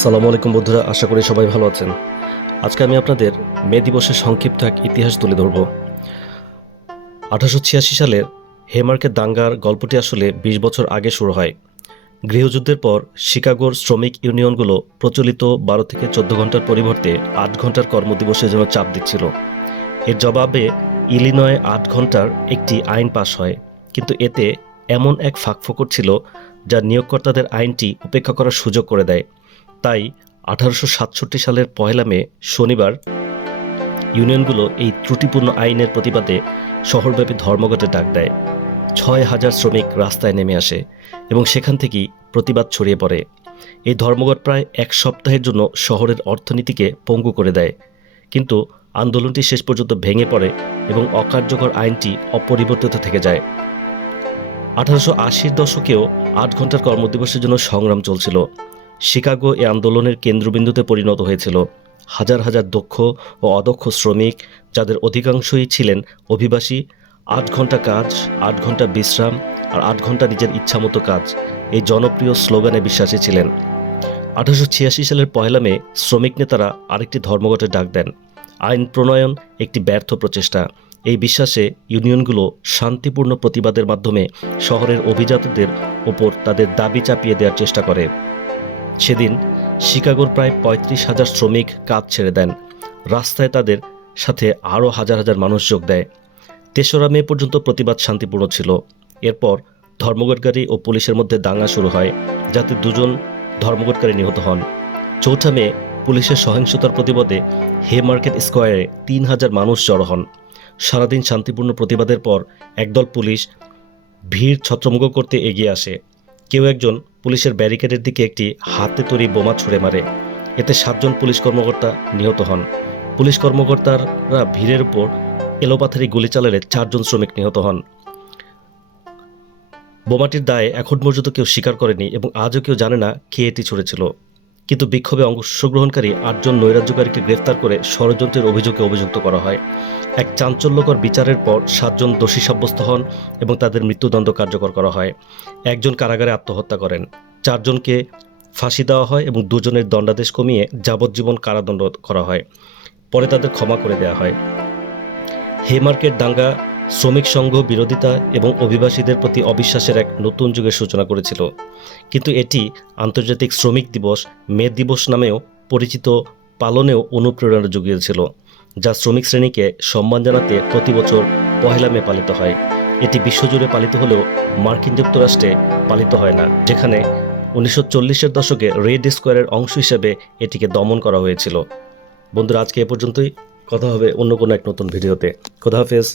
সালামু আলাইকুম বন্ধুরা, আশা করি সবাই ভালো আছেন। আজকে আমি আপনাদের মে দিবসের সংক্ষিপ্ত এক ইতিহাস তুলে ধরব। 1886 সালের হেমার্কেট দাঙ্গার গল্পটি আসলে 20 বছর আগে শুরু হয়। গৃহযুদ্ধের পর শিকাগোর শ্রমিক ইউনিয়নগুলো প্রচলিত 12 থেকে 14 ঘন্টার পরিবর্তে 8 ঘন্টার কর্মদিবসের জন্য চাপ দিচ্ছিল। এর জবাবে ইলিনয়ে 8 ঘন্টার একটি আইন পাশ হয়, কিন্তু এতে এমন এক ফাঁকফোকর ছিল যা নিয়োগকর্তাদের আইনটি উপেক্ষা করার সুযোগ করে দেয়। তাই 1867 সালের 1 মে শনিবার ইউনিয়নগুলো এই ত্রুটিপূর্ণ আইনের প্রতিবাদে শহরব্যাপী ধর্মঘটের ডাক দেয়। 6,000 শ্রমিক রাস্তায় নেমে আসে এবং সেখান থেকেই প্রতিবাদ ছড়িয়ে পড়ে। এই ধর্মঘট প্রায় এক সপ্তাহের জন্য শহরের অর্থনীতিকে পঙ্গু করে দেয়, কিন্তু আন্দোলনটি শেষ পর্যন্ত ভেঙে পড়ে এবং অকার্যকর আইনটি অপরিবর্তিত থেকে যায়। 1880-র দশকেও 8 ঘন্টার কর্মদিবসের জন্য সংগ্রাম চলছিল। শিকাগো এই আন্দোলনের কেন্দ্রবিন্দুতে পরিণত হয়েছিল। হাজার হাজার দক্ষ ও অদক্ষ শ্রমিক, যাদের অধিকাংশই ছিলেন অভিবাসী, 8 ঘন্টা কাজ, 8 ঘন্টা বিশ্রাম আর 8 ঘন্টা নিজের ইচ্ছামতো কাজ, এই জনপ্রিয় স্লোগানে বিশ্বাসী ছিলেন। 1886 সালের 1 মে শ্রমিক নেতারা আরেকটি ধর্মঘটের ডাক দেন। আইন প্রণয়ন একটি ব্যর্থ প্রচেষ্টা। এই বিশ্বাসে ইউনিয়নগুলো শান্তিপূর্ণ প্রতিবাদের মাধ্যমে শহরের অভিজাতদের ওপর তাদের দাবি চাপিয়ে দেওয়ার চেষ্টা করে। সেদিন শিকাগোর প্রায় 35,000 শ্রমিক কাজ ছেড়ে দেন। রাস্তায় তাদের সাথে আরও হাজার হাজার মানুষ যোগ দেয়। 3রা মে পর্যন্ত প্রতিবাদ শান্তিপূর্ণ ছিল। এরপর ধর্মঘটকারী ও পুলিশের মধ্যে দাঙ্গা শুরু হয়, যাতে 2 জন ধর্মঘটকারী নিহত হন। 4 মে পুলিশের সহিংসতার প্রতিবাদে হেমার্কেট স্কোয়ারে 3,000 মানুষ জড়ো হন। সারাদিন শান্তিপূর্ণ প্রতিবাদের পর একদল পুলিশ ভিড় ছত্রভঙ্গ করতে এগিয়ে আসে। কেউ একজন পুলিশের ব্যারিকেডের দিকে একটি হাতে তৈরি বোমা ছুঁড়ে মারে। এতে 7 জন পুলিশ কর্মকর্তা নিহত হন। পুলিশ কর্মকর্তারা ভিড়ের উপর এলোপাথারি গুলি চালালে 4 জন শ্রমিক নিহত হন। বোমাটির দায়ে এখন পর্যন্ত কেউ স্বীকার করেনি এবং আজও কেউ জানে না কে এটি ছুঁড়েছিল। কিন্তু বিক্ষোভে অংশগ্রহণকারী 8 জন নৈরাজ্যকারীকে গ্রেফতার করে ষড়যন্ত্রের অভিযোগে অভিযুক্ত করা হয়। এক চাঞ্চল্যকর বিচারের পর 7 জন দোষী সাব্যস্ত হন এবং তাদের মৃত্যুদণ্ড কার্যকর করা হয়। 1 জন কারাগারে আত্মহত্যা করেন। 4 জনকে ফাঁসি দেওয়া হয় এবং 2 জনের দণ্ডাদেশ কমিয়ে যাবজ্জীবন কারাদণ্ড করা হয়। পরে তাদের ক্ষমা করে দেওয়া হয়। হেমার্কেট দাঙ্গা শ্রমিক সংঘ বিরোধিতা এবং অভিবাসীদের প্রতি অবিশ্বাসের এক নতুন যুগের সূচনা করেছিল, কিন্তু এটি আন্তর্জাতিক শ্রমিক দিবস মে দিবস নামেও পরিচিত পালনেও অনুপ্রেরণা জুগিয়েছিল, যা শ্রমিক শ্রেণীকে সম্মান জানাতে প্রতি বছর 1 মে পালিত হয়। এটি বিশ্বজুড়ে পালিত হলেও মার্কিন যুক্তরাষ্ট্রে পালিত হয় না, যেখানে 1940-এর দশকে রেড স্কোয়ারের অংশ হিসেবে এটিকে দমন করা হয়েছিল। বন্ধুরা, আজকে এ পর্যন্তই। কথা হবে অন্য কোনো এক নতুন ভিডিওতে। খোদা হাফেজ।